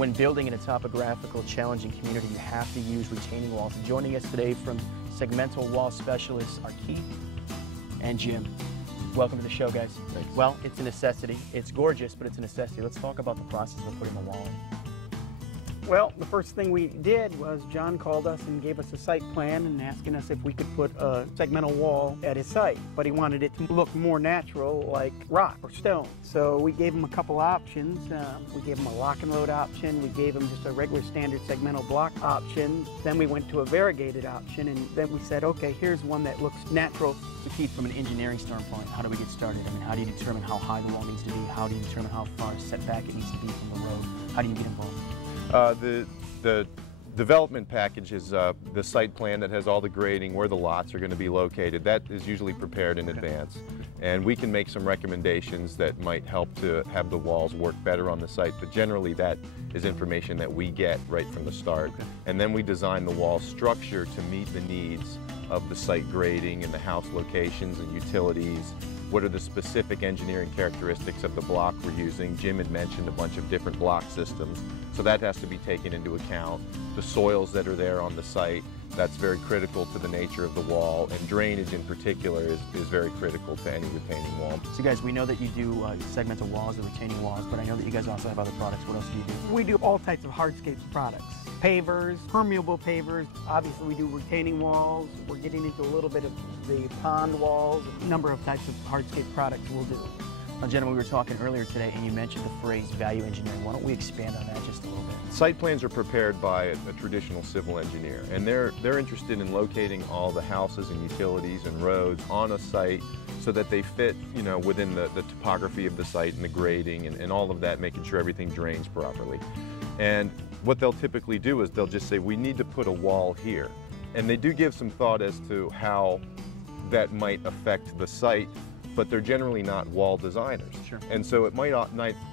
When building in a topographical, challenging community, you have to use retaining walls. Joining us today from Segmental Wall specialists are Keith and Jim. Welcome to the show, guys. Thanks. Well, it's a necessity. It's gorgeous, but it's a necessity. Let's talk about the process of putting the wall in. Well, the first thing we did was John called us and gave us a site plan and asking us if we could put a segmental wall at his site, but he wanted it to look more natural, like rock or stone. So we gave him a couple options. We gave him a lock and load option. We gave him just a regular standard segmental block option. Then we went to a variegated option, and then we said, okay, here's one that looks natural. So Keith, from an engineering standpoint, how do we get started? I mean, how do you determine how high the wall needs to be? How do you determine how far set back it needs to be from the road? How do you get involved? The development package is the site plan that has all the grading, where the lots are going to be located. That is usually prepared in advance. And we can make some recommendations that might help to have the walls work better on the site, but generally that is information that we get right from the start. Okay. And then we design the wall structure to meet the needs of the site grading and the house locations and utilities. What are the specific engineering characteristics of the block we're using? Jim had mentioned a bunch of different block systems, so that has to be taken into account. The soils that are there on the site, that's very critical to the nature of the wall, and drainage in particular is very critical to any retaining wall. So guys, we know that you do segmental walls or retaining walls, but I know that you guys also have other products. What else do you do? We do all types of hardscapes products. Pavers, permeable pavers. Obviously we do retaining walls. We're getting into a little bit of the pond walls. A number of types of hardscape products we'll do. Now, gentlemen, we were talking earlier today, and you mentioned the phrase value engineering. Why don't we expand on that just a little bit? Site plans are prepared by a traditional civil engineer, and they're interested in locating all the houses and utilities and roads on a site so that they fit, you know, within the topography of the site and the grading and all of that, making sure everything drains properly. And what they'll typically do is they'll just say, we need to put a wall here. And they do give some thought as to how that might affect the site, but they're generally not wall designers. Sure. And so it might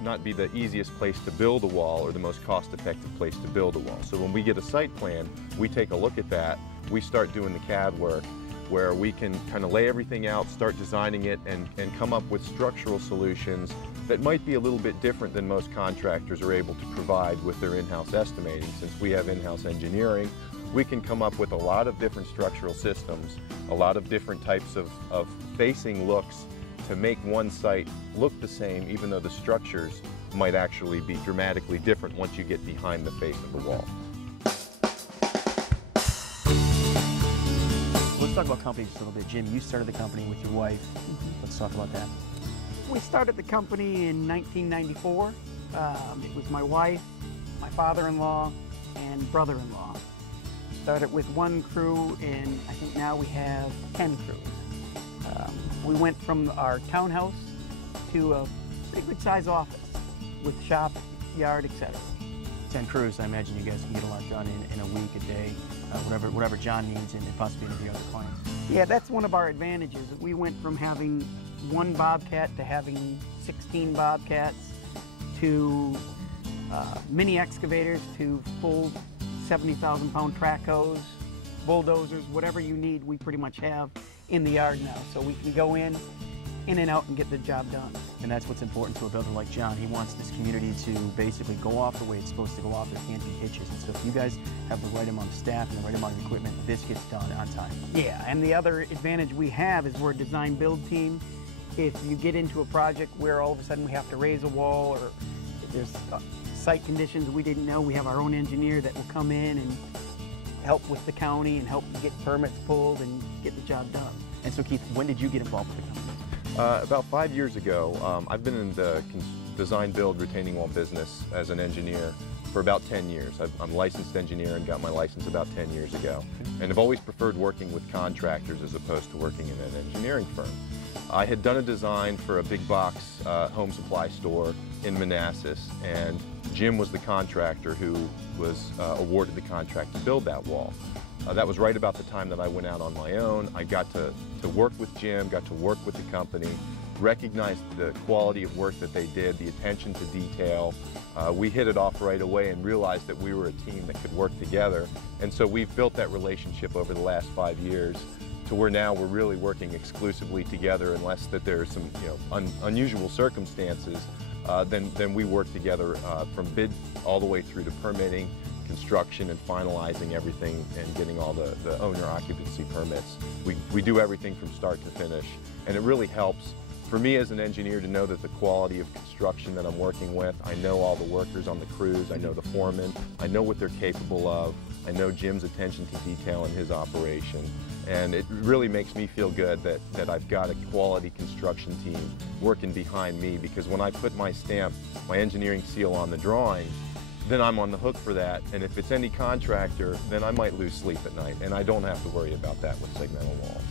not be the easiest place to build a wall or the most cost-effective place to build a wall. So when we get a site plan, we take a look at that, we start doing the CAD work, where we can kind of lay everything out, start designing it, and come up with structural solutions that might be a little bit different than most contractors are able to provide with their in-house estimating. Since we have in-house engineering, we can come up with a lot of different structural systems, a lot of different types of facing looks to make one site look the same, even though the structures might actually be dramatically different once you get behind the face of the wall. Let's talk about company just a little bit. Jim, you started the company with your wife. Let's talk about that. We started the company in 1994. It was my wife, my father-in-law, and brother-in-law. Started with one crew, and I think now we have 10 crews. We went from our townhouse to a pretty good size office with shop, yard, etc. 10 crews, I imagine you guys can get a lot done in a week, a day, whatever John needs, and possibly any of the other clients. Yeah, that's one of our advantages. We went from having one Bobcat to having 16 Bobcats to mini excavators to full 70,000-pound track hoes, bulldozers, whatever you need, we pretty much have in the yard now. So we can go in and out and get the job done. And that's what's important to a builder like John. He wants this community to basically go off the way it's supposed to go off. There can't be hitches. And so if you guys have the right amount of staff and the right amount of equipment, this gets done on time. Yeah, and the other advantage we have is we're a design build team. If you get into a project where all of a sudden we have to raise a wall or if there's site conditions we didn't know, we have our own engineer that will come in and help with the county and help get permits pulled and get the job done. And so Keith, when did you get involved with the company? About 5 years ago, I've been in the design build retaining wall business as an engineer for about 10 years. I'm a licensed engineer and got my license about 10 years ago. And I've always preferred working with contractors as opposed to working in an engineering firm. I had done a design for a big box home supply store in Manassas, and Jim was the contractor who was awarded the contract to build that wall. That was right about the time that I went out on my own. I got to work with Jim, got to work with the company, recognized the quality of work that they did, the attention to detail. We hit it off right away and realized that we were a team that could work together. And so we've built that relationship over the last 5 years to where now we're really working exclusively together unless that there are some unusual circumstances. then we work together from bid all the way through to permitting, construction, and finalizing everything and getting all the owner occupancy permits. We do everything from start to finish, and it really helps for me as an engineer to know that the quality of construction that I'm working with, I know all the workers on the crews, I know the foremen, I know what they're capable of, I know Jim's attention to detail in his operation, and it really makes me feel good that I've got a quality construction team working behind me, because when I put my stamp, my engineering seal on the drawing, then I'm on the hook for that, and if it's any contractor, then I might lose sleep at night, and I don't have to worry about that with Segmental Walls.